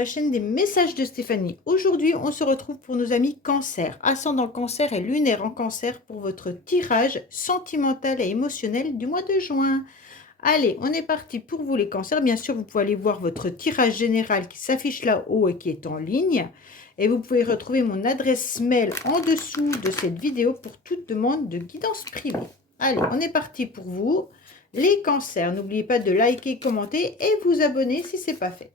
la chaîne des messages de Stéphanie. Aujourd'hui, on se retrouve pour nos amis Cancer, ascendant Cancer et lunaire en Cancer pour votre tirage sentimental et émotionnel du mois de juin. Allez, on est parti pour vous les Cancers. Bien sûr, vous pouvez aller voir votre tirage général qui s'affiche là-haut et qui est en ligne. Et vous pouvez retrouver mon adresse mail en dessous de cette vidéo pour toute demande de guidance privée. Allez, on est parti pour vous. Les Cancers, n'oubliez pas de liker, commenter et vous abonner si ce n'est pas fait.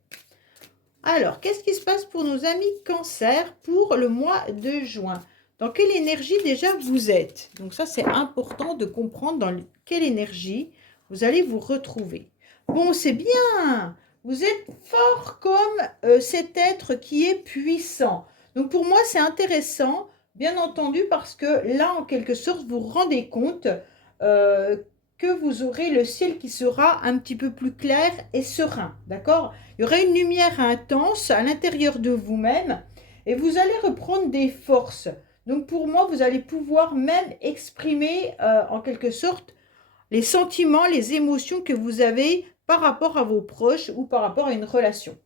Alors, qu'est-ce qui se passe pour nos amis Cancer pour le mois de juin? Dans quelle énergie déjà vous êtes? Donc ça, c'est important de comprendre dans quelle énergie vous allez vous retrouver. Bon, c'est bien. Vous êtes fort comme cet être qui est puissant. Donc pour moi, c'est intéressant, bien entendu, parce que là, en quelque sorte, vous vous rendez compte que vous aurez le ciel qui sera un petit peu plus clair et serein, d'accord? Il y aura une lumière intense à l'intérieur de vous-même et vous allez reprendre des forces. Donc pour moi, vous allez pouvoir même exprimer en quelque sorte les sentiments, les émotions que vous avez par rapport à vos proches ou par rapport à une relation.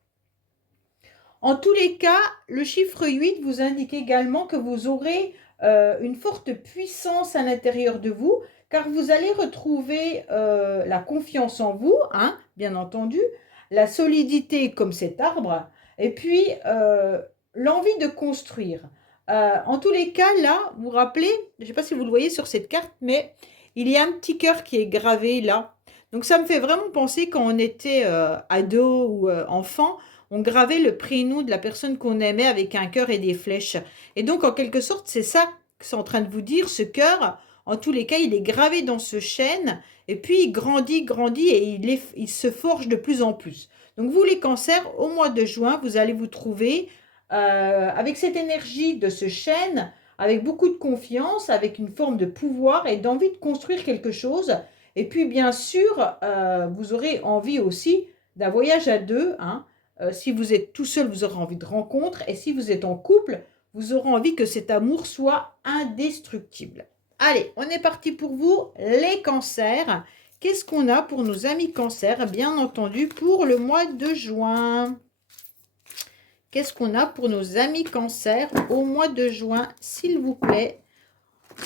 En tous les cas, le chiffre 8 vous indique également que vous aurez une forte puissance à l'intérieur de vous, car vous allez retrouver la confiance en vous, hein, bien entendu, la solidité comme cet arbre, et puis l'envie de construire. En tous les cas, là, vous vous rappelez, je ne sais pas si vous le voyez sur cette carte, mais il y a un petit cœur qui est gravé là. Donc ça me fait vraiment penser quand on était ado ou enfant, on gravait le prénom de la personne qu'on aimait avec un cœur et des flèches. Et donc, en quelque sorte, c'est ça que c'est en train de vous dire, ce cœur. En tous les cas, il est gravé dans ce chêne, et puis il grandit, grandit, et il se forge de plus en plus. Donc, vous, les Cancers, au mois de juin, vous allez vous trouver avec cette énergie de ce chêne, avec beaucoup de confiance, avec une forme de pouvoir et d'envie de construire quelque chose. Et puis, bien sûr, vous aurez envie aussi d'un voyage à deux, hein. Si vous êtes tout seul, vous aurez envie de rencontre. Et si vous êtes en couple, vous aurez envie que cet amour soit indestructible. Allez, on est parti pour vous, les Cancers. Qu'est-ce qu'on a pour nos amis Cancers? Bien entendu, pour le mois de juin. Qu'est-ce qu'on a pour nos amis Cancers au mois de juin, s'il vous plaît?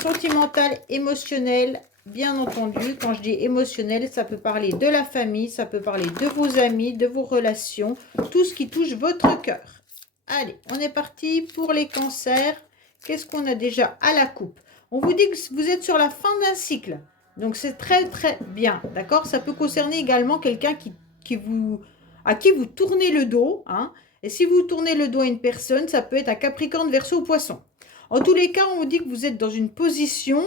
Sentimental, émotionnel. Bien entendu, quand je dis émotionnel, ça peut parler de la famille, ça peut parler de vos amis, de vos relations, tout ce qui touche votre cœur. Allez, on est parti pour les Cancers. Qu'est-ce qu'on a déjà à la coupe? On vous dit que vous êtes sur la fin d'un cycle. Donc, c'est très, très bien. D'accord? Ça peut concerner également quelqu'un à qui vous tournez le dos. Hein, et si vous tournez le dos à une personne, ça peut être un Capricorne, Verseau ou Poisson. En tous les cas, on vous dit que vous êtes dans une position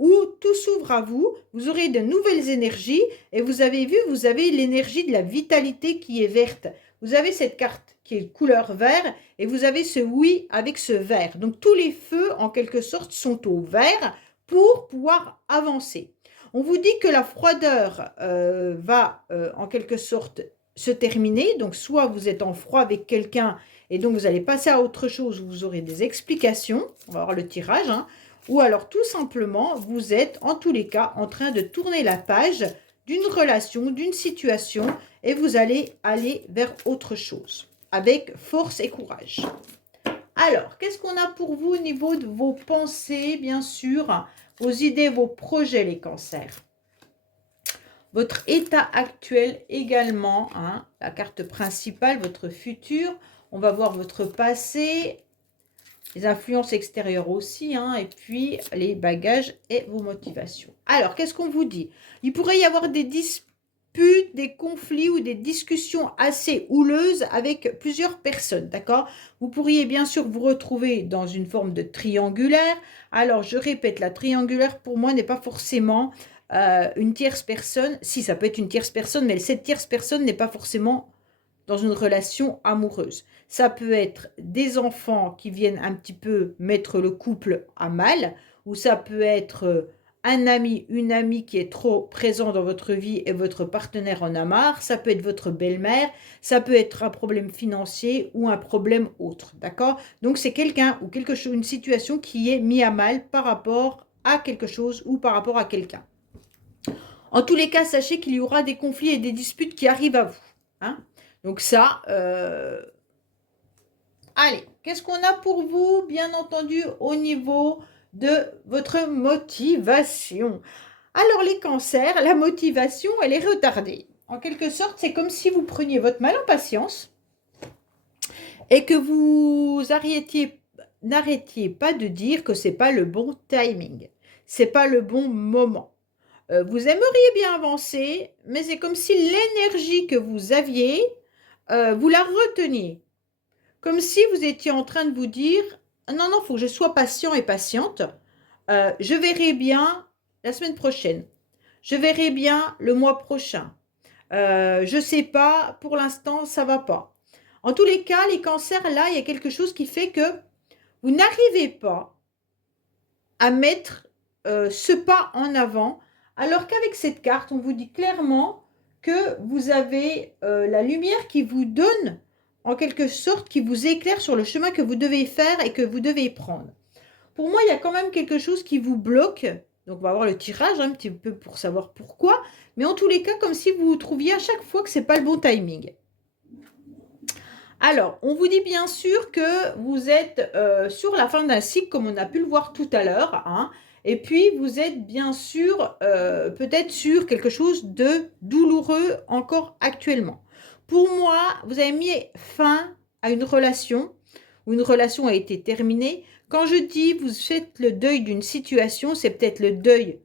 où tout s'ouvre à vous, vous aurez de nouvelles énergies et vous avez vu, vous avez l'énergie de la vitalité qui est verte. Vous avez cette carte qui est couleur vert et vous avez ce oui avec ce vert. Donc tous les feux en quelque sorte sont au vert pour pouvoir avancer. On vous dit que la froideur va en quelque sorte se terminer. Donc soit vous êtes en froid avec quelqu'un et donc vous allez passer à autre chose, vous aurez des explications, on va voir le tirage, hein. Ou alors tout simplement, vous êtes en tous les cas en train de tourner la page d'une relation, d'une situation, et vous allez aller vers autre chose, avec force et courage. Alors, qu'est-ce qu'on a pour vous au niveau de vos pensées, bien sûr, vos idées, vos projets, les Cancers? Votre état actuel également, hein, la carte principale, votre futur. On va voir votre passé, les influences extérieures aussi, hein, et puis les bagages et vos motivations. Alors, qu'est-ce qu'on vous dit? Il pourrait y avoir des disputes, des conflits ou des discussions assez houleuses avec plusieurs personnes, d'accord? Vous pourriez bien sûr vous retrouver dans une forme de triangulaire. Alors, je répète, la triangulaire, pour moi, n'est pas forcément une tierce personne. Si, ça peut être une tierce personne, mais cette tierce personne n'est pas forcément dans une relation amoureuse. Ça peut être des enfants qui viennent un petit peu mettre le couple à mal, ou ça peut être un ami, une amie qui est trop présent dans votre vie et votre partenaire en a marre. Ça peut être votre belle-mère, ça peut être un problème financier ou un problème autre, d'accord? Donc c'est quelqu'un ou quelque chose, une situation qui est mise à mal par rapport à quelque chose ou par rapport à quelqu'un. En tous les cas, sachez qu'il y aura des conflits et des disputes qui arrivent à vous, hein. Donc ça, allez, qu'est-ce qu'on a pour vous, bien entendu, au niveau de votre motivation? Alors les cancers, la motivation, elle est retardée. En quelque sorte, c'est comme si vous preniez votre mal en patience et que vous n'arrêtiez pas de dire que c'est pas le bon timing, c'est pas le bon moment. Vous aimeriez bien avancer, mais c'est comme si l'énergie que vous aviez, vous la reteniez. Comme si vous étiez en train de vous dire, non, non, il faut que je sois patient et patiente. Je verrai bien la semaine prochaine. Je verrai bien le mois prochain. Je ne sais pas, pour l'instant, ça ne va pas. En tous les cas, les cancers, là, il y a quelque chose qui fait que vous n'arrivez pas à mettre ce pas en avant, alors qu'avec cette carte, on vous dit clairement que vous avez la lumière qui vous donne, en quelque sorte, qui vous éclaire sur le chemin que vous devez faire et que vous devez prendre. Pour moi, il y a quand même quelque chose qui vous bloque. Donc, on va voir le tirage un petit peu pour savoir pourquoi. Mais en tous les cas, comme si vous trouviez à chaque fois que ce n'est pas le bon timing. Alors, on vous dit bien sûr que vous êtes sur la fin d'un cycle, comme on a pu le voir tout à l'heure. Hein, et puis, vous êtes bien sûr peut-être sur quelque chose de douloureux encore actuellement. Pour moi, vous avez mis fin à une relation, ou une relation a été terminée. Quand je dis vous faites le deuil d'une situation, c'est peut-être le deuil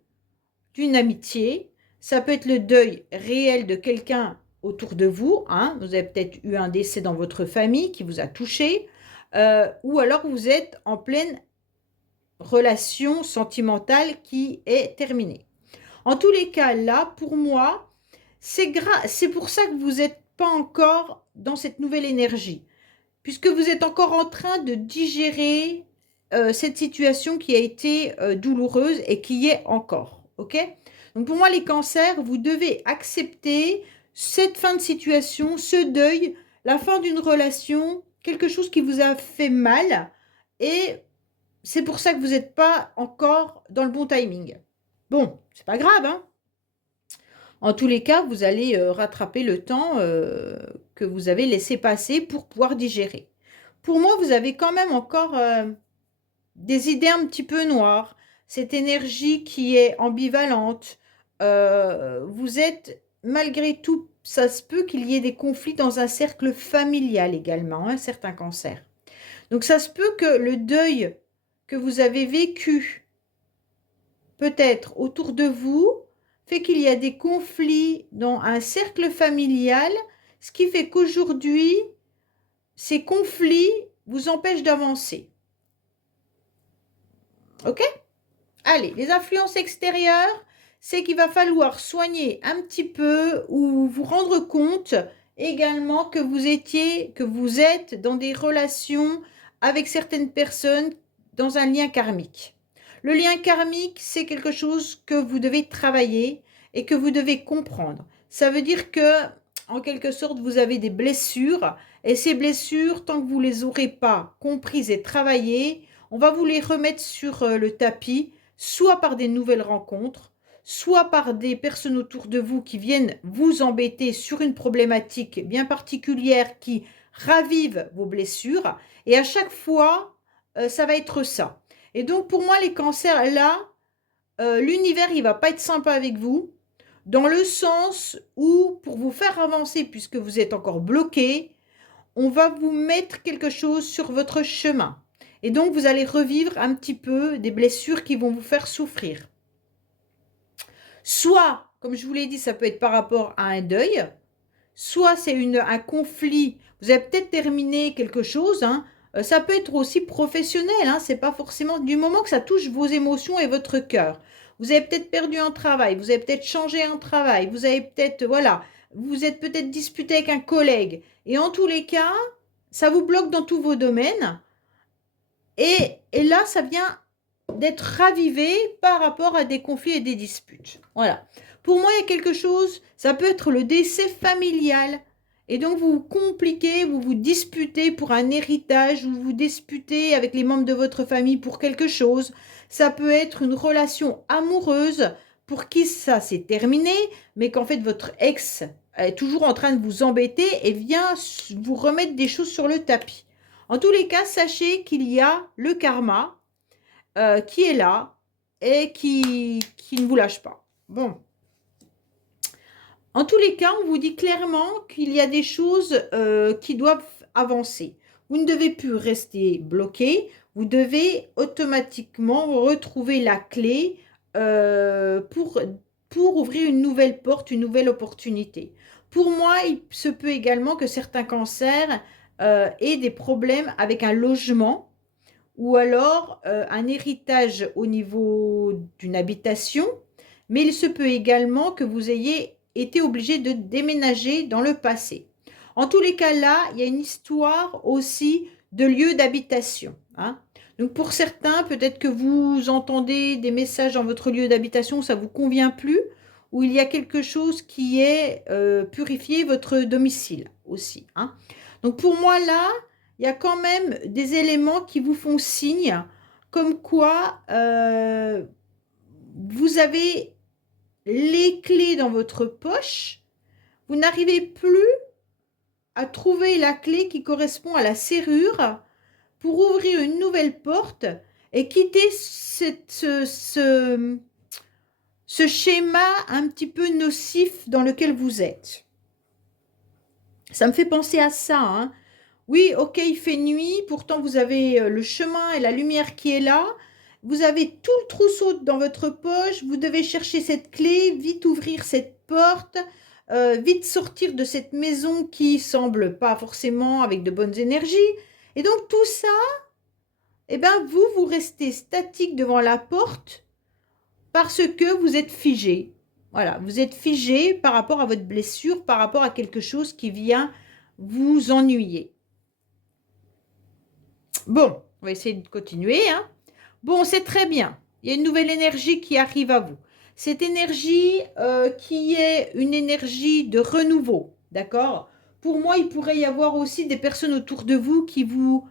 d'une amitié, ça peut être le deuil réel de quelqu'un autour de vous, hein. Vous avez peut-être eu un décès dans votre famille qui vous a touché, ou alors vous êtes en pleine relation sentimentale qui est terminée. En tous les cas, là, pour moi, c'est pour ça que vous n'êtes pas encore dans cette nouvelle énergie, puisque vous êtes encore en train de digérer cette situation qui a été douloureuse et qui est encore. Ok? Donc pour moi, les cancers, vous devez accepter cette fin de situation, ce deuil, la fin d'une relation, quelque chose qui vous a fait mal. Et c'est pour ça que vous n'êtes pas encore dans le bon timing. Bon, c'est pas grave, hein? En tous les cas, vous allez rattraper le temps que vous avez laissé passer pour pouvoir digérer. Pour moi, vous avez quand même encore des idées un petit peu noires, cette énergie qui est ambivalente. Vous êtes, malgré tout, ça se peut qu'il y ait des conflits dans un cercle familial également, hein, certains cancers. Donc ça se peut que le deuil que vous avez vécu, peut-être autour de vous, fait qu'il y a des conflits dans un cercle familial, ce qui fait qu'aujourd'hui, ces conflits vous empêchent d'avancer. Ok? Allez, les influences extérieures, c'est qu'il va falloir soigner un petit peu ou vous rendre compte également que vous êtes dans des relations avec certaines personnes dans un lien karmique. Le lien karmique, c'est quelque chose que vous devez travailler et que vous devez comprendre. Ça veut dire que, en quelque sorte, vous avez des blessures et ces blessures, tant que vous ne les aurez pas comprises et travaillées, on va vous les remettre sur le tapis, soit par des nouvelles rencontres, soit par des personnes autour de vous qui viennent vous embêter sur une problématique bien particulière qui ravive vos blessures. Et à chaque fois, ça va être ça. Et donc, pour moi, les cancers, là, l'univers, il ne va pas être sympa avec vous, dans le sens où, pour vous faire avancer, puisque vous êtes encore bloqué, on va vous mettre quelque chose sur votre chemin. Et donc, vous allez revivre un petit peu des blessures qui vont vous faire souffrir. Soit, comme je vous l'ai dit, ça peut être par rapport à un deuil, soit c'est un conflit, vous avez peut-être terminé quelque chose, hein, ça peut être aussi professionnel, hein, c'est pas forcément du moment que ça touche vos émotions et votre cœur. Vous avez peut-être perdu un travail, vous avez peut-être changé un travail, vous avez peut-être, voilà, vous êtes peut-être disputé avec un collègue. Et en tous les cas, ça vous bloque dans tous vos domaines. Et là, ça vient d'être ravivé par rapport à des conflits et des disputes. Voilà. Pour moi, il y a quelque chose, ça peut être le décès familial. Et donc, vous vous compliquez, vous vous disputez pour un héritage, vous vous disputez avec les membres de votre famille pour quelque chose. Ça peut être une relation amoureuse pour qui ça s'est terminé, mais qu'en fait, votre ex est toujours en train de vous embêter et vient vous remettre des choses sur le tapis. En tous les cas, sachez qu'il y a le karma qui est là et qui ne vous lâche pas. Bon. En tous les cas, on vous dit clairement qu'il y a des choses qui doivent avancer. Vous ne devez plus rester bloqué. Vous devez automatiquement retrouver la clé pour ouvrir une nouvelle porte, une nouvelle opportunité. Pour moi, il se peut également que certains cancers aient des problèmes avec un logement ou alors un héritage au niveau d'une habitation, mais il se peut également que vous ayez été obligé de déménager dans le passé. En tous les cas, là, il y a une histoire aussi de lieu d'habitation, hein. Donc pour certains, peut-être que vous entendez des messages dans votre lieu d'habitation où ça ne vous convient plus, où il y a quelque chose qui est purifié votre domicile aussi, hein. Donc pour moi, là, il y a quand même des éléments qui vous font signe comme quoi vous avez les clés dans votre poche, vous n'arrivez plus à trouver la clé qui correspond à la serrure pour ouvrir une nouvelle porte et quitter ce schéma un petit peu nocif dans lequel vous êtes. Ça me fait penser à ça, hein. Oui, ok, il fait nuit, pourtant vous avez le chemin et la lumière qui est là. Vous avez tout le trousseau dans votre poche, vous devez chercher cette clé, vite ouvrir cette porte, vite sortir de cette maison qui semble pas forcément avec de bonnes énergies. Et donc tout ça, eh ben vous restez statique devant la porte parce que vous êtes figé. Voilà, vous êtes figé par rapport à votre blessure, par rapport à quelque chose qui vient vous ennuyer. Bon, on va essayer de continuer, hein. Bon, c'est très bien. Il y a une nouvelle énergie qui arrive à vous. Cette énergie qui est une énergie de renouveau, d'accord? Pour moi, il pourrait y avoir aussi des personnes autour de vous qui vous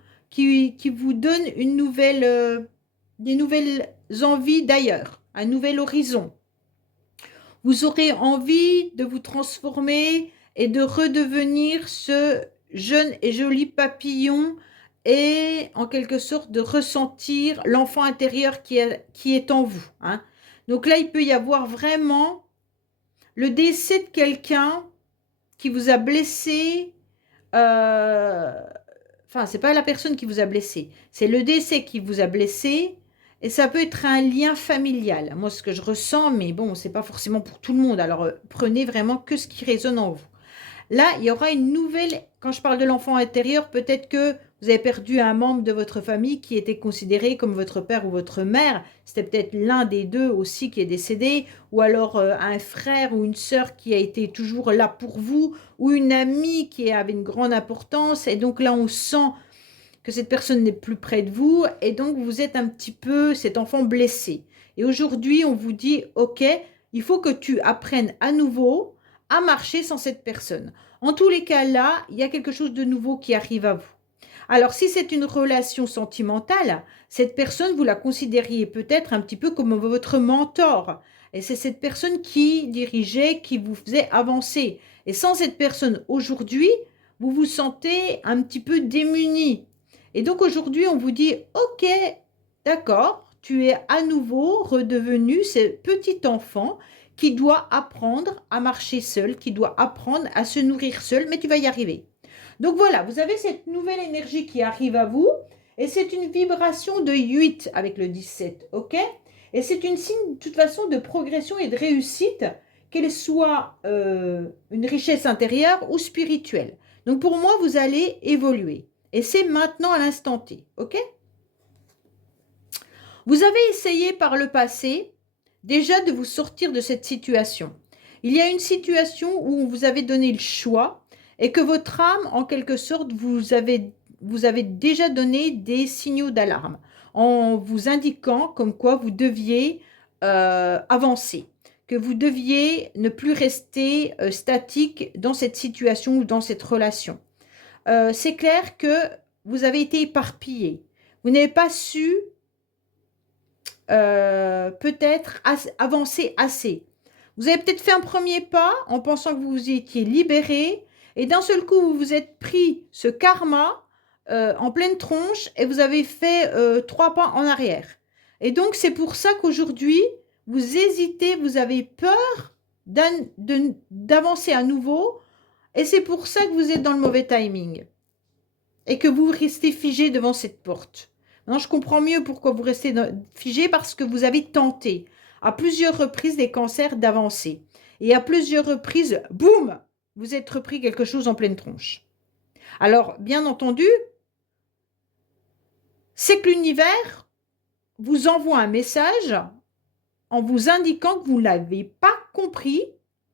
donnent des nouvelles envies d'ailleurs, un nouvel horizon. Vous aurez envie de vous transformer et de redevenir ce jeune et joli papillon et en quelque sorte de ressentir l'enfant intérieur qui est en vous, hein. Donc là, il peut y avoir vraiment le décès de quelqu'un qui vous a blessé. Enfin, c'est pas la personne qui vous a blessé, c'est le décès qui vous a blessé. Et ça peut être un lien familial. Moi, ce que je ressens, mais bon, c'est pas forcément pour tout le monde. Alors, prenez vraiment que ce qui résonne en vous. Là, il y aura une nouvelle, quand je parle de l'enfant intérieur, peut-être que vous avez perdu un membre de votre famille qui était considéré comme votre père ou votre mère. C'était peut-être l'un des deux aussi qui est décédé, ou alors un frère ou une sœur qui a été toujours là pour vous, ou une amie qui avait une grande importance. Et donc là, on sent que cette personne n'est plus près de vous, et donc vous êtes un petit peu cet enfant blessé. Et aujourd'hui, on vous dit, ok, il faut que tu apprennes à nouveau à marcher sans cette personne. En tous les cas, là, il y a quelque chose de nouveau qui arrive à vous. Alors, si c'est une relation sentimentale, cette personne, vous la considériez peut-être un petit peu comme votre mentor. Et c'est cette personne qui dirigeait, qui vous faisait avancer. Et sans cette personne aujourd'hui, vous vous sentez un petit peu démuni. Et donc aujourd'hui, on vous dit, ok, d'accord, tu es à nouveau redevenu ce petit enfant qui doit apprendre à marcher seul, qui doit apprendre à se nourrir seul, mais tu vas y arriver. Donc voilà, vous avez cette nouvelle énergie qui arrive à vous, et c'est une vibration de 8 avec le 17, ok? Et c'est une signe de toute façon de progression et de réussite, qu'elle soit une richesse intérieure ou spirituelle. Donc pour moi, vous allez évoluer. Et c'est maintenant à l'instant T, ok? Vous avez essayé par le passé déjà de vous sortir de cette situation. Il y a une situation où on vous avez donné le choix et que votre âme, en quelque sorte, vous avez déjà donné des signaux d'alarme en vous indiquant comme quoi vous deviez avancer, que vous deviez ne plus rester statique dans cette situation ou dans cette relation. C'est clair que vous avez été éparpillé. Vous n'avez pas su peut-être avancer assez. Vous avez peut-être fait un premier pas en pensant que vous vous étiez libéré et d'un seul coup, vous vous êtes pris ce karma en pleine tronche et vous avez fait 3 pas en arrière. Et donc, c'est pour ça qu'aujourd'hui, vous hésitez, vous avez peur d'avancer à nouveau et c'est pour ça que vous êtes dans le mauvais timing et que vous restez figé devant cette porte. Maintenant, je comprends mieux pourquoi vous restez figé parce que vous avez tenté à plusieurs reprises des cancers d'avancer. Et à plusieurs reprises, boum, vous êtes repris quelque chose en pleine tronche. Alors, bien entendu, c'est que l'univers vous envoie un message en vous indiquant que vous n'avez pas compris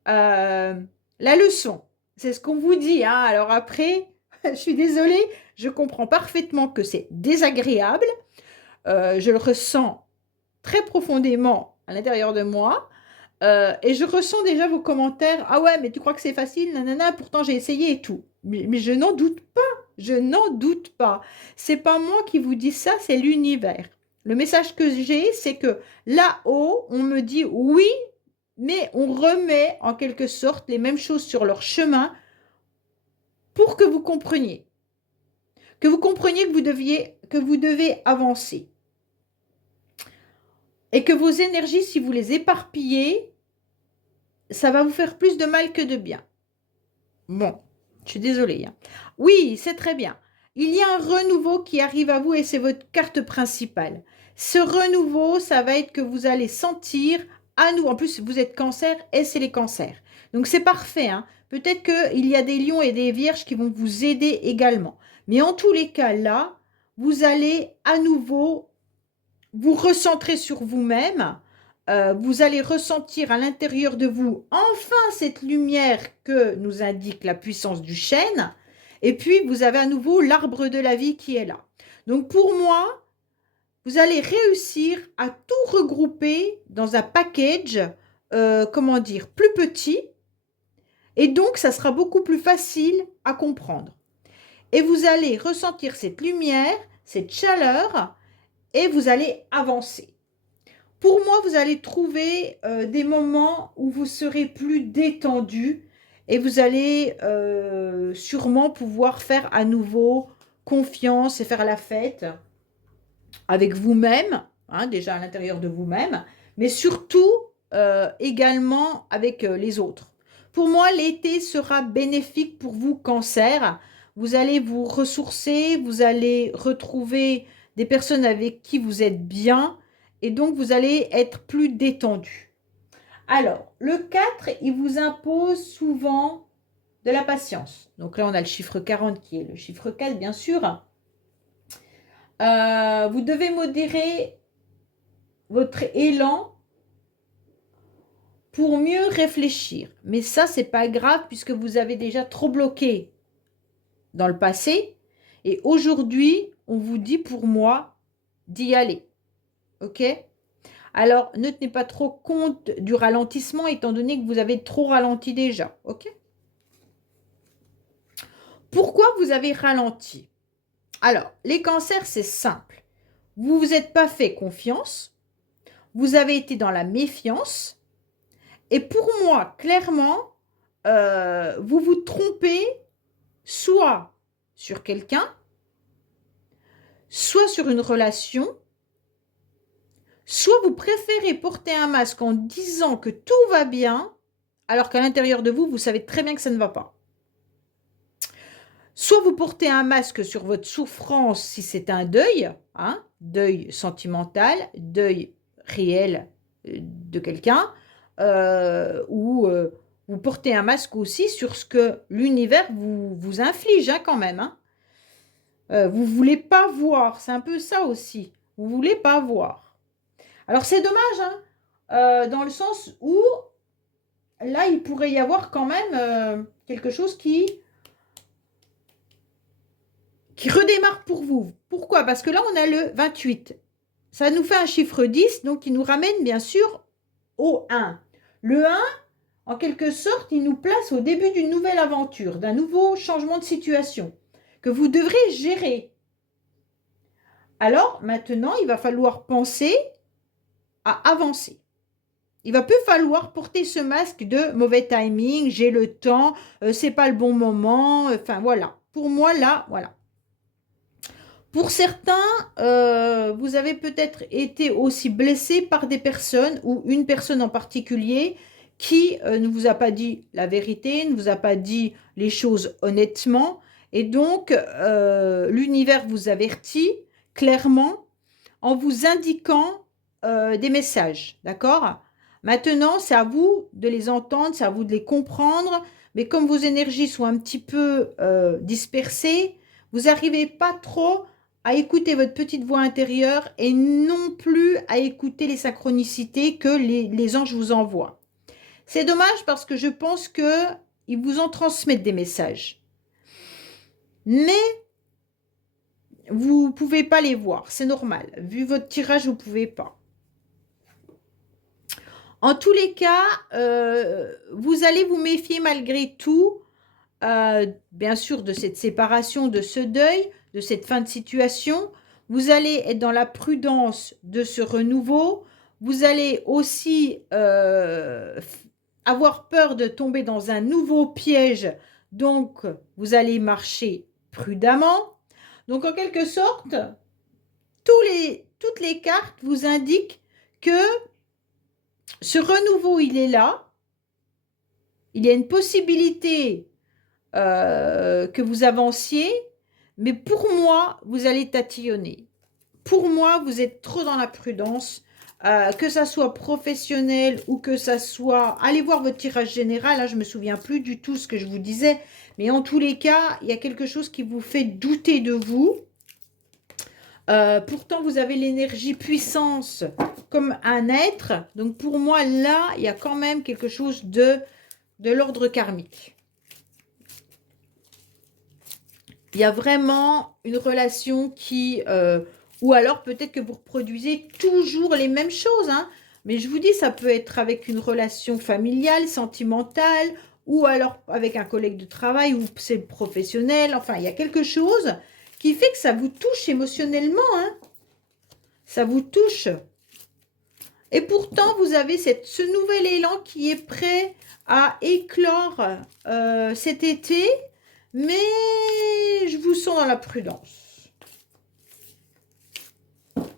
la leçon. C'est ce qu'on vous dit, hein. Alors après, je suis désolée, je comprends parfaitement que c'est désagréable. Je le ressens très profondément à l'intérieur de moi. Et je ressens déjà vos commentaires. Ah ouais, mais tu crois que c'est facile, nanana, pourtant j'ai essayé et tout. Mais je n'en doute pas. Je n'en doute pas. C'est pas moi qui vous dis ça, c'est l'univers. Le message que j'ai, c'est que là-haut, on me dit oui, mais on remet en quelque sorte les mêmes choses sur leur chemin pour que vous compreniez. Que vous compreniez que vous devez avancer. Et que vos énergies, si vous les éparpillez, ça va vous faire plus de mal que de bien. Bon, je suis désolée. Hein. Oui, c'est très bien. Il y a un renouveau qui arrive à vous et c'est votre carte principale. Ce renouveau, ça va être que vous allez sentir à nous. En plus, vous êtes cancer et c'est les cancers. Donc, c'est parfait. Hein. Peut-être qu'il y a des lions et des vierges qui vont vous aider également. Mais en tous les cas, là, vous allez à nouveau vous recentrer sur vous-même. Vous allez ressentir à l'intérieur de vous enfin cette lumière que nous indique la puissance du chêne. Et puis, vous avez à nouveau l'arbre de la vie qui est là. Donc, pour moi, vous allez réussir à tout regrouper dans un package, comment dire, plus petit. Et donc, ça sera beaucoup plus facile à comprendre. Et vous allez ressentir cette lumière, cette chaleur, et vous allez avancer. Pour moi, vous allez trouver des moments où vous serez plus détendu et vous allez sûrement pouvoir faire à nouveau confiance et faire la fête avec vous-même, hein, déjà à l'intérieur de vous-même, mais surtout également avec les autres. Pour moi, l'été sera bénéfique pour vous, cancer. Vous allez vous ressourcer, vous allez retrouver des personnes avec qui vous êtes bien, et donc vous allez être plus détendu. Alors, le 4, il vous impose souvent de la patience. Donc là, on a le chiffre 40 qui est le chiffre 4, bien sûr. Vous devez modérer votre élan pour mieux réfléchir. Mais ça, c'est pas grave puisque vous avez déjà trop bloqué dans le passé. Et aujourd'hui, on vous dit pour moi d'y aller. OK ? Alors, ne tenez pas trop compte du ralentissement étant donné que vous avez trop ralenti déjà. OK ? Pourquoi vous avez ralenti? Alors, les cancers, c'est simple. Vous ne vous êtes pas fait confiance. Vous avez été dans la méfiance. Et pour moi, clairement, vous vous trompez soit sur quelqu'un, soit sur une relation, soit vous préférez porter un masque en disant que tout va bien, alors qu'à l'intérieur de vous, vous savez très bien que ça ne va pas. Soit vous portez un masque sur votre souffrance si c'est un deuil, hein, deuil sentimental, deuil réel de quelqu'un, ou vous portez un masque aussi sur ce que l'univers vous inflige hein, quand même. Hein. Vous ne voulez pas voir, c'est un peu ça aussi. Vous ne voulez pas voir. Alors c'est dommage, hein, dans le sens où là, il pourrait y avoir quand même quelque chose qui redémarre pour vous. Pourquoi? Parce que là, on a le 28. Ça nous fait un chiffre 10, donc il nous ramène bien sûr au 1. Le 1, en quelque sorte, il nous place au début d'une nouvelle aventure, d'un nouveau changement de situation que vous devrez gérer. Alors, maintenant, il va falloir penser à avancer. Il va plus falloir porter ce masque de mauvais timing, j'ai le temps, c'est pas le bon moment, enfin voilà. Pour moi, là, voilà. Pour certains, vous avez peut-être été aussi blessé par des personnes ou une personne en particulier qui ne vous a pas dit la vérité, ne vous a pas dit les choses honnêtement. Et donc, l'univers vous avertit clairement en vous indiquant des messages. D'accord? Maintenant, c'est à vous de les entendre, c'est à vous de les comprendre. Mais comme vos énergies sont un petit peu dispersées, vous n'arrivez pas trop à écouter votre petite voix intérieure et non plus à écouter les synchronicités que les anges vous envoient. C'est dommage parce que je pense qu'ils vous en transmettent des messages. Mais vous ne pouvez pas les voir, c'est normal. Vu votre tirage, vous ne pouvez pas. En tous les cas, vous allez vous méfier malgré tout, bien sûr, de cette séparation, de ce deuil, de cette fin de situation. Vous allez être dans la prudence de ce renouveau. Vous allez aussi avoir peur de tomber dans un nouveau piège. Donc, vous allez marcher prudemment. Donc, en quelque sorte, toutes les cartes vous indiquent que ce renouveau, il est là. Il y a une possibilité que vous avanciez, mais pour moi, vous allez tatillonner. Pour moi, vous êtes trop dans la prudence, que ça soit professionnel ou que ça soit... Allez voir votre tirage général, hein, je ne me souviens plus du tout ce que je vous disais, mais en tous les cas, il y a quelque chose qui vous fait douter de vous. Pourtant, vous avez l'énergie puissance comme un être. Donc, pour moi, là, il y a quand même quelque chose de l'ordre karmique. Il y a vraiment une relation qui... ou alors, peut-être que vous reproduisez toujours les mêmes choses. Hein. Mais je vous dis, ça peut être avec une relation familiale, sentimentale, ou alors avec un collègue de travail, ou c'est professionnel. Enfin, il y a quelque chose qui fait que ça vous touche émotionnellement. Hein. Ça vous touche. Et pourtant, vous avez ce nouvel élan qui est prêt à éclore cet été, mais je vous sens dans la prudence.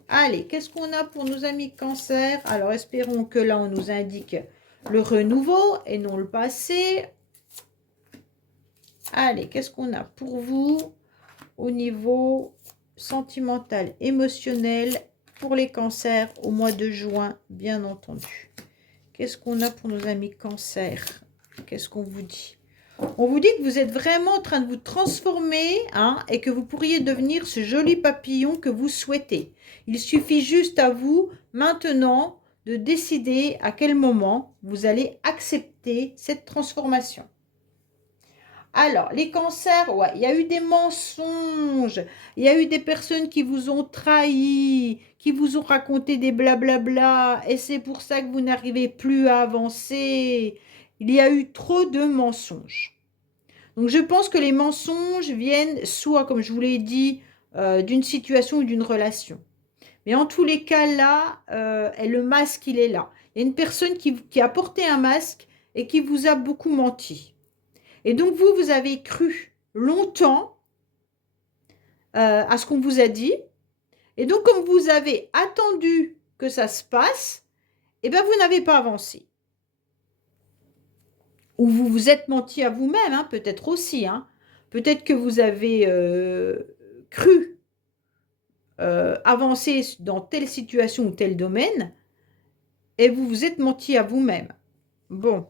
Allez, qu'est-ce qu'on a pour nos amis Cancer? Alors, espérons que là, on nous indique le renouveau et non le passé. Allez, qu'est-ce qu'on a pour vous au niveau sentimental, émotionnel, pour les cancers au mois de juin, bien entendu. Qu'est-ce qu'on a pour nos amis cancers? Qu'est-ce qu'on vous dit? On vous dit que vous êtes vraiment en train de vous transformer hein, et que vous pourriez devenir ce joli papillon que vous souhaitez. Il suffit juste à vous maintenant de décider à quel moment vous allez accepter cette transformation. Alors, les cancers, ouais, il y a eu des mensonges, il y a eu des personnes qui vous ont trahi, qui vous ont raconté des blablabla, et c'est pour ça que vous n'arrivez plus à avancer. Il y a eu trop de mensonges. Donc, je pense que les mensonges viennent soit, comme je vous l'ai dit, d'une situation ou d'une relation. Mais en tous les cas, là, le masque, il est là. Il y a une personne qui a porté un masque et qui vous a beaucoup menti. Et donc, vous avez cru longtemps à ce qu'on vous a dit. Et donc, comme vous avez attendu que ça se passe, eh bien, vous n'avez pas avancé. Ou vous vous êtes menti à vous-même, hein, peut-être aussi. Hein. Peut-être que vous avez cru avancer dans telle situation ou tel domaine et vous vous êtes menti à vous-même. Bon.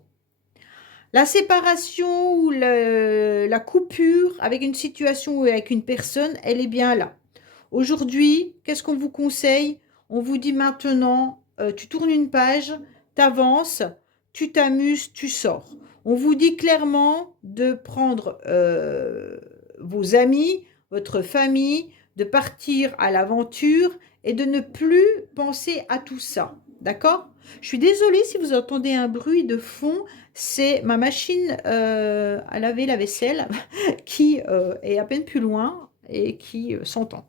La séparation ou la coupure avec une situation ou avec une personne, elle est bien là. Aujourd'hui, qu'est-ce qu'on vous conseille? On vous dit maintenant, tu tournes une page, tu avances, tu t'amuses, tu sors. On vous dit clairement de prendre vos amis, votre famille, de partir à l'aventure et de ne plus penser à tout ça. D'accord? Je suis désolée si vous entendez un bruit de fond, c'est ma machine à laver la vaisselle qui est à peine plus loin et qui s'entend.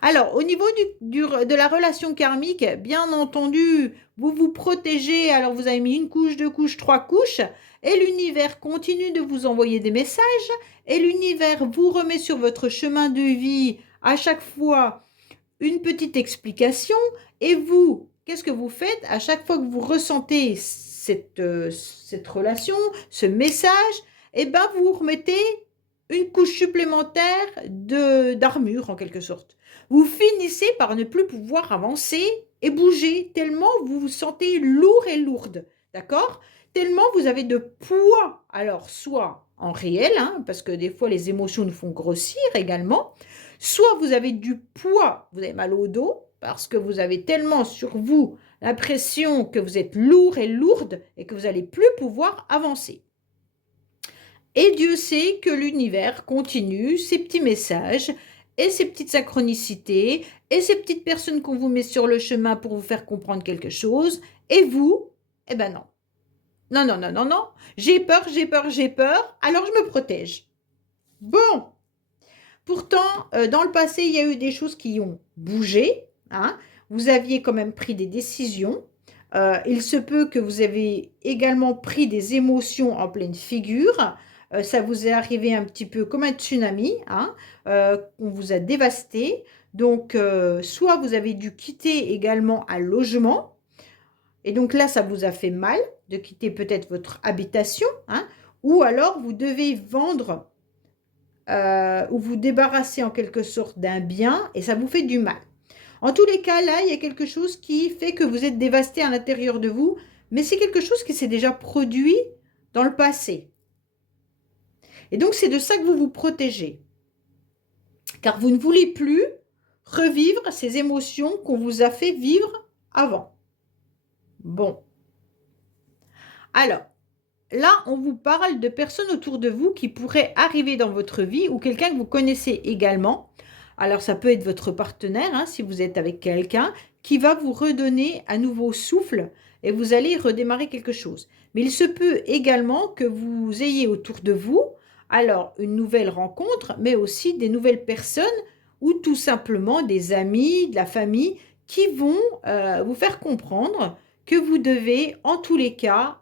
Alors, au niveau de la relation karmique, bien entendu, vous vous protégez. Alors, vous avez mis une couche, deux couches, trois couches. Et l'univers continue de vous envoyer des messages. Et l'univers vous remet sur votre chemin de vie à chaque fois une petite explication. Et vous, qu'est-ce que vous faites à chaque fois que vous ressentez cette relation, ce message? Eh bien, vous remettez une couche supplémentaire d'armure en quelque sorte. Vous finissez par ne plus pouvoir avancer et bouger tellement vous vous sentez lourd et lourde, d'accord? Tellement vous avez de poids, alors soit en réel, hein, parce que des fois les émotions nous font grossir également, soit vous avez du poids, vous avez mal au dos, parce que vous avez tellement sur vous l'impression que vous êtes lourd et lourde et que vous n'allez plus pouvoir avancer. Et Dieu sait que l'univers continue ses petits messages et ses petites synchronicités et ces petites personnes qu'on vous met sur le chemin pour vous faire comprendre quelque chose. Et vous, eh ben non. Non, non, non, non, non. J'ai peur, j'ai peur, j'ai peur, alors je me protège. Bon. Pourtant, dans le passé, il y a eu des choses qui ont bougé. Hein. Vous aviez quand même pris des décisions. Il se peut que vous avez également pris des émotions en pleine figure. Ça vous est arrivé un petit peu comme un tsunami, hein, on vous a dévasté. Donc, soit vous avez dû quitter également un logement, et donc là, ça vous a fait mal de quitter peut-être votre habitation, hein, ou alors vous devez vendre ou vous débarrasser en quelque sorte d'un bien, et ça vous fait du mal. En tous les cas, là, il y a quelque chose qui fait que vous êtes dévasté à l'intérieur de vous, mais c'est quelque chose qui s'est déjà produit dans le passé. Et donc, c'est de ça que vous vous protégez. Car vous ne voulez plus revivre ces émotions qu'on vous a fait vivre avant. Bon. Alors, là, on vous parle de personnes autour de vous qui pourraient arriver dans votre vie ou quelqu'un que vous connaissez également. Alors, ça peut être votre partenaire, hein, si vous êtes avec quelqu'un, qui va vous redonner un nouveau souffle et vous allez redémarrer quelque chose. Mais il se peut également que vous ayez autour de vous, alors, une nouvelle rencontre, mais aussi des nouvelles personnes ou tout simplement des amis, de la famille qui vont vous faire comprendre que vous devez, en tous les cas,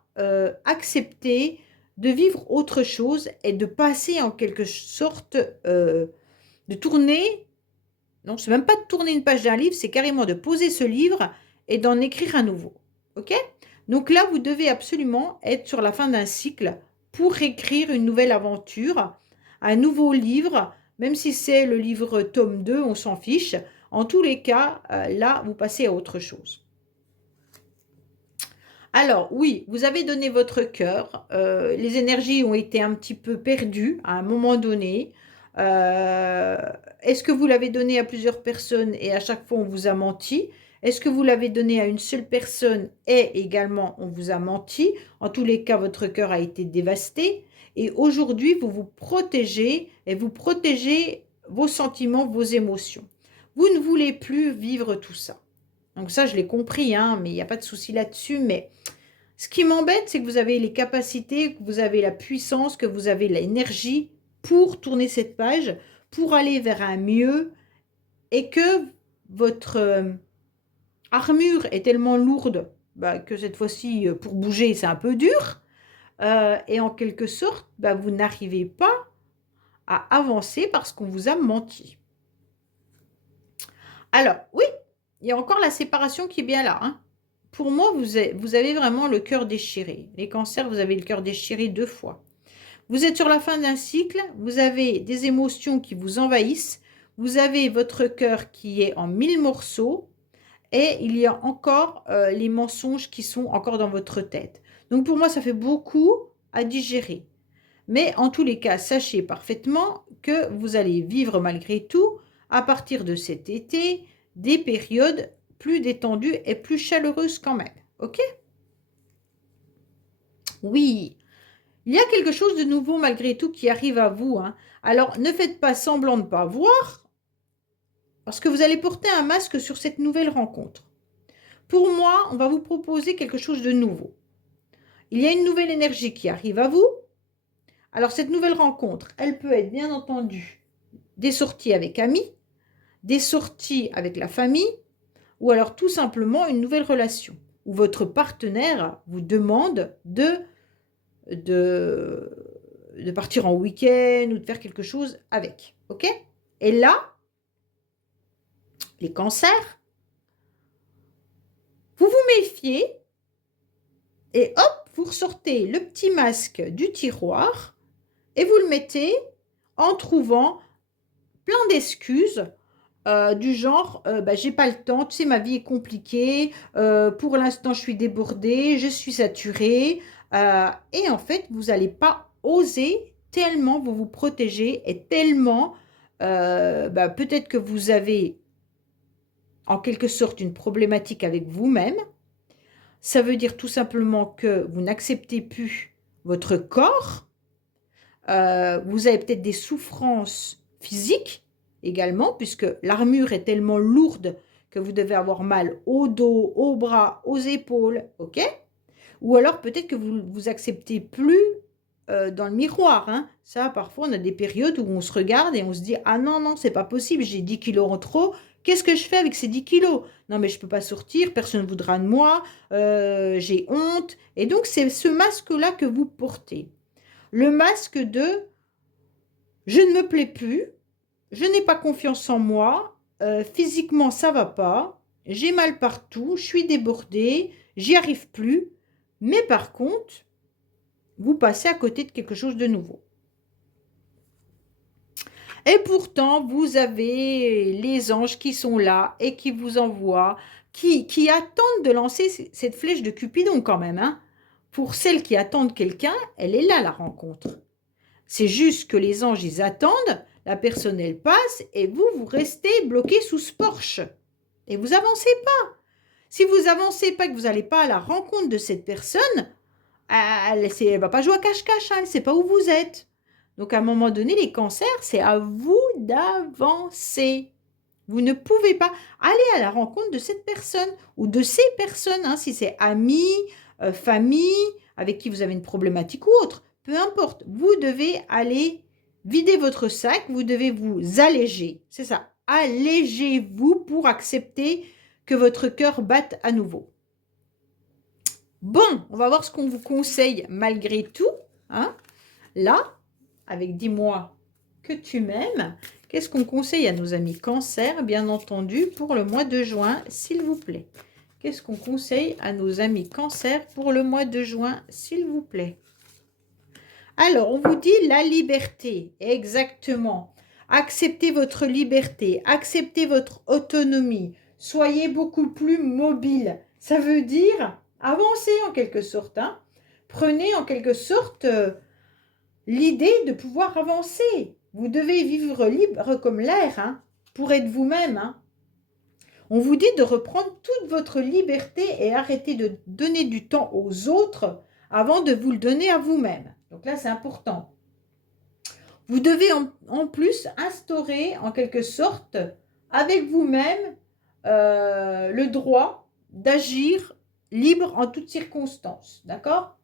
accepter de vivre autre chose et de passer en quelque sorte, de tourner, non, c'est même pas de tourner une page d'un livre, c'est carrément de poser ce livre et d'en écrire un nouveau. OK? Donc là, vous devez absolument être sur la fin d'un cycle pour écrire une nouvelle aventure, un nouveau livre, même si c'est le livre tome 2, on s'en fiche. En tous les cas, là, vous passez à autre chose. Alors, oui, vous avez donné votre cœur. Les énergies ont été un petit peu perdues à un moment donné. Est-ce que vous l'avez donné à plusieurs personnes et à chaque fois on vous a menti? Est-ce que vous l'avez donné à une seule personne et également on vous a menti? En tous les cas, votre cœur a été dévasté. Et aujourd'hui, vous vous protégez et vous protégez vos sentiments, vos émotions. Vous ne voulez plus vivre tout ça. Donc ça, je l'ai compris, hein, mais il n'y a pas de souci là-dessus. Mais ce qui m'embête, c'est que vous avez les capacités, que vous avez la puissance, que vous avez l'énergie pour tourner cette page, pour aller vers un mieux, et que votre armure est tellement lourde bah, que cette fois-ci, pour bouger, c'est un peu dur. Et en quelque sorte, bah, vous n'arrivez pas à avancer parce qu'on vous a menti. Alors, oui, il y a encore la séparation qui est bien là. Hein. Pour moi, vous avez vraiment le cœur déchiré. Les cancers, vous avez le cœur déchiré 2 fois. Vous êtes sur la fin d'un cycle, vous avez des émotions qui vous envahissent, vous avez votre cœur qui est en 1000 morceaux et il y a encore les mensonges qui sont encore dans votre tête. Donc pour moi, ça fait beaucoup à digérer. Mais en tous les cas, sachez parfaitement que vous allez vivre malgré tout, à partir de cet été, des périodes plus détendues et plus chaleureuses quand même. OK? Oui, il y a quelque chose de nouveau malgré tout qui arrive à vous. Hein. Alors, ne faites pas semblant de ne pas voir, parce que vous allez porter un masque sur cette nouvelle rencontre. Pour moi, on va vous proposer quelque chose de nouveau. Il y a une nouvelle énergie qui arrive à vous. Alors, cette nouvelle rencontre, elle peut être bien entendu des sorties avec amis, des sorties avec la famille, ou alors tout simplement une nouvelle relation, où votre partenaire vous demande de, de partir en week-end ou de faire quelque chose avec. OK? Et là, les cancers, vous vous méfiez et hop, vous ressortez le petit masque du tiroir et vous le mettez en trouvant plein d'excuses du genre bah, j'ai pas le temps, tu sais, ma vie est compliquée, pour l'instant je suis débordée, je suis saturée, et en fait vous n'allez pas oser tellement vous vous protégez et tellement bah, peut-être que vous avez en quelque sorte une problématique avec vous-même. Ça veut dire tout simplement que vous n'acceptez plus votre corps, vous avez peut-être des souffrances physiques également, puisque l'armure est tellement lourde que vous devez avoir mal au dos, aux bras, aux épaules, ok? Ou alors peut-être que vous vous acceptez plus dans le miroir, hein. Ça, parfois, on a des périodes où on se regarde et on se dit, ah non, non, c'est pas possible, j'ai 10 kilos en trop, qu'est-ce que je fais avec ces 10 kilos? Non, mais je peux pas sortir, personne ne voudra de moi, j'ai honte. Et donc, c'est ce masque-là que vous portez. Le masque de je ne me plais plus, je n'ai pas confiance en moi, physiquement ça va pas, j'ai mal partout, je suis débordée, j'y arrive plus, mais par contre, vous passez à côté de quelque chose de nouveau. Et pourtant, vous avez les anges qui sont là et qui vous envoient, qui attendent de lancer cette flèche de Cupidon quand même, hein. Pour celles qui attendent quelqu'un, elle est là la rencontre. C'est juste que les anges, ils attendent, la personne, elle passe, et vous, vous restez bloqué sous ce porche. Et vous avancez pas. Si vous avancez pas, que vous n'allez pas à la rencontre de cette personne, elle ne va pas jouer à cache-cache, hein, elle ne sait pas où vous êtes. Donc à un moment donné, les cancers, c'est à vous d'avancer. Vous ne pouvez pas aller à la rencontre de cette personne ou de ces personnes, hein, si c'est amis, famille, avec qui vous avez une problématique ou autre. Peu importe, vous devez aller vider votre sac, vous devez vous alléger. C'est ça, allégez-vous pour accepter que votre cœur batte à nouveau. Bon, on va voir ce qu'on vous conseille malgré tout, hein. Là, avec Dis-moi que tu m'aimes, qu'est-ce qu'on conseille à nos amis cancer, bien entendu, pour le mois de juin, s'il vous plaît? Qu'est-ce qu'on conseille à nos amis cancer pour le mois de juin, s'il vous plaît? Alors, on vous dit la liberté, exactement. Acceptez votre liberté, acceptez votre autonomie, soyez beaucoup plus mobile. Ça veut dire avancer en quelque sorte, hein. Prenez en quelque sorte l'idée de pouvoir avancer. Vous devez vivre libre comme l'air, hein, pour être vous-même, hein. On vous dit de reprendre toute votre liberté et arrêter de donner du temps aux autres avant de vous le donner à vous-même. Donc là, c'est important. Vous devez en plus instaurer en quelque sorte avec vous-même le droit d'agir libre en toutes circonstances. D'accord?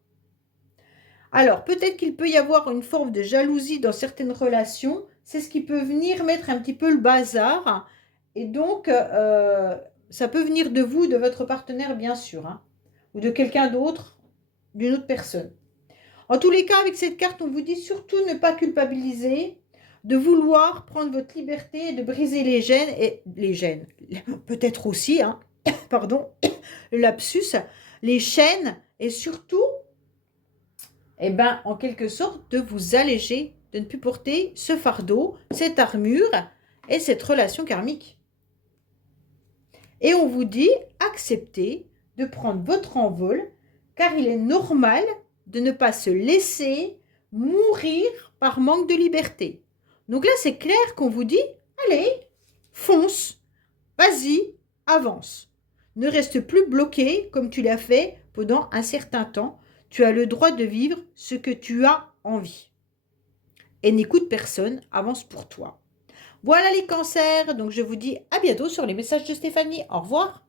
Alors, peut-être qu'il peut y avoir une forme de jalousie dans certaines relations. C'est ce qui peut venir mettre un petit peu le bazar. Et donc, ça peut venir de vous, de votre partenaire, bien sûr, hein, ou de quelqu'un d'autre, d'une autre personne. En tous les cas, avec cette carte, on vous dit surtout ne pas culpabiliser, de vouloir prendre votre liberté, de briser les gènes, peut-être aussi, hein, pardon, le lapsus, les chaînes, et surtout, eh ben, en quelque sorte, de vous alléger, de ne plus porter ce fardeau, cette armure et cette relation karmique. Et on vous dit, acceptez de prendre votre envol, car il est normal de ne pas se laisser mourir par manque de liberté. Donc là, c'est clair qu'on vous dit, allez, fonce, vas-y, avance. Ne reste plus bloqué comme tu l'as fait pendant un certain temps. Tu as le droit de vivre ce que tu as envie. Et n'écoute personne, avance pour toi. Voilà les cancers, donc je vous dis à bientôt sur les messages de Stéphanie. Au revoir.